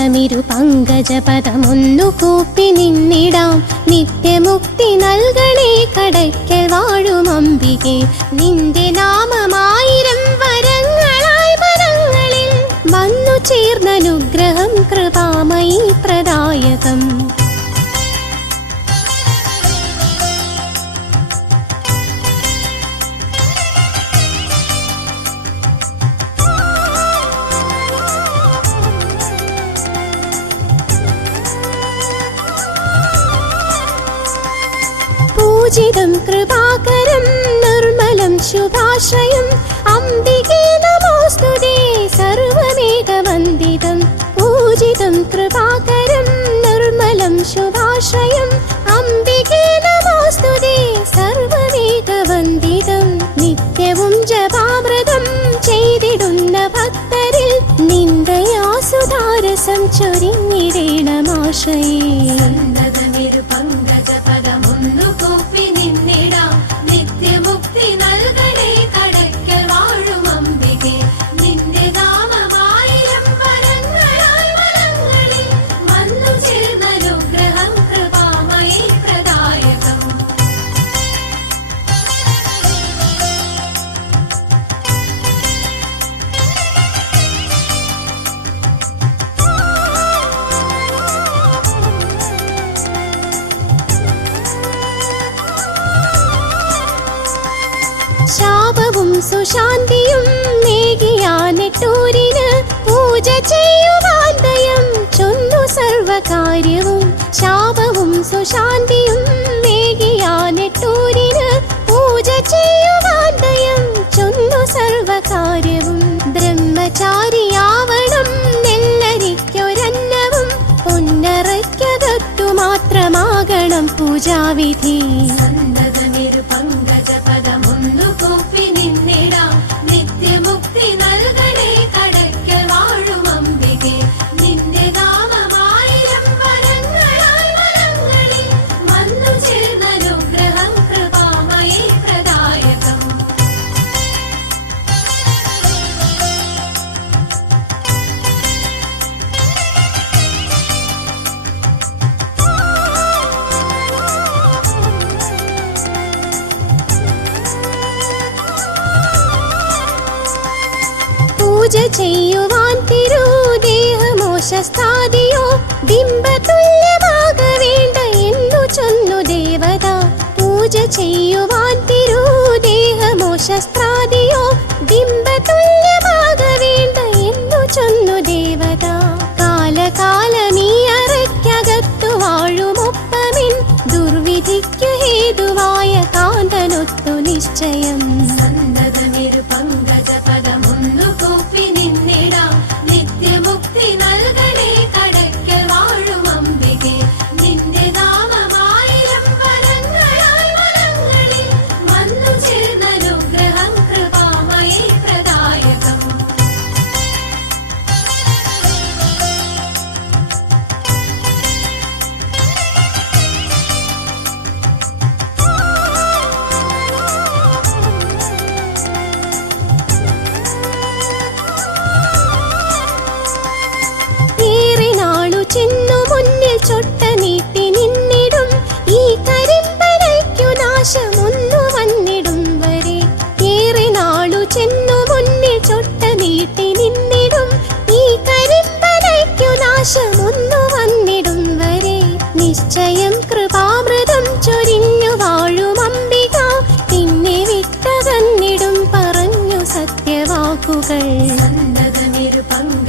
സന്നദ്ധമിരു പങ്കജപദമൊന്നു കൂപ്പി നിന്നിടാം. നിത്യമുക്തി നൽകണേ കടയ്ക്കൽ വാഴും അംബികേ. നിന്റെ നാമമായിരം വരങ്ങളായി മനങ്ങളിൽ വന്നു ചേർന്നനുഗ്രഹം കൃപാമയി പ്രദായകം. പൂജിതം കൃപാകരം നിർമ്മലം ശുഭാശ്രയം അംബികേ നമോസ്തുതേ സർവമേകവന്ദിതം. പൂജിതം കൃപാകരം നിർമ്മലം ശുഭാശ്രയം അംബികേ നമോസ്തുതേ സർവമേകവന്ദിതം. നിത്യവും ജപാമൃതം ചെയ്തിടുന്ന ഭക്തരിൽ നിന്ദയാസുധാരസം ചൊരിഞ്ഞിടേണമാശ്രയേ. സന്നദ്ധമിരു പങ്കജപദമൊന്നു കൂപ്പി നിന്നിടാം. നിത്യമുക്തി നൽകണേ കടയ്ക്കൽ വാഴും അംബികേ. നിന്റെ നാമമായിരം വരങ്ങളായി മനങ്ങളിൽ വന്നു ചേർന്നനുഗ്രഹം കൃപാമയി പ്രദായകം. ശാപവും സുശാന്തിയും നേകിയാനെട്ടൂരിന് പൂജ ചെയ്യുവാൻ ദയം ചൊന്നു സർവകാര്യവും. ശാപവും സുശാന്തിയും നേകിയാനെട്ടൂരിന് പൂജ ചെയ്യുവാൻ ദയം ചൊന്നു സർവകാര്യവും. ബ്രഹ്മചാരിയാവണം നെല്ലരിക്കൊരന്നവും പൊന്നറയ്ക്കകത്തു മാത്രമാകണം പൂജാവിധി. സന്നദ്ധമിരു പങ്കജപദമൊന്നു കൂപ്പി നിന്നിടാം. നിത്യമുക്തി നൽകണേ കടയ്ക്കൽ വാഴും അംബികേ. നിന്റെ നാമമായിരം വരങ്ങളായി മനങ്ങളിൽ വന്നു ചേർന്നനുഗ്രഹം കൃപാമയി പ്രദായകം. പൂജ ചെയ്യുവാൻ തിരുദേഹമോശസ്ഥാദിയോ ബിംബതുല്യമാക വേണ്ട എന്നു ചൊന്നു ദേവത. പൂജ ചെയ്യുവാൻ തിരുദേഹമോശസ്ത്രാദിയോ ബിംബതുല്യമാക വേണ്ട എന്നു ചൊന്നു ദേവത. കാലകാലമീ അറയ്ക്കകത്തു വാഴുമൊപ്പമിൻ ദുർവിധിക്കു ഹേതുവായ കാന്തനൊത്തു നിശ്ചയം. സന്നദ്ധമിരു പങ്കജപദമൊന്നു കൂപ്പി നിന്നിടാം. നിത്യമുക്തി നൽകണേ കടയ്ക്കൽ വാഴും അംബികേ. നിന്റെ നാമമായിരം വരങ്ങളായി മനങ്ങളിൽ വന്നു ചേർന്നനുഗ്രഹം കൃപാമയി പ്രദായകം. ചെന്നു മുന്നിൽ ചൊട്ട നീട്ടി നിന്നിടും ഈ കരിമ്പനയ്ക്കു നാശമൊന്നു വന്നിടും വരെ. ഏറെ നാളു ചെന്നു മുന്നിൽ ചൊട്ട നീട്ടി നിന്നിടും ഈ കരിമ്പനയ്ക്കു നാശമൊന്നു വന്നിടും വരെ. നിശ്ചയം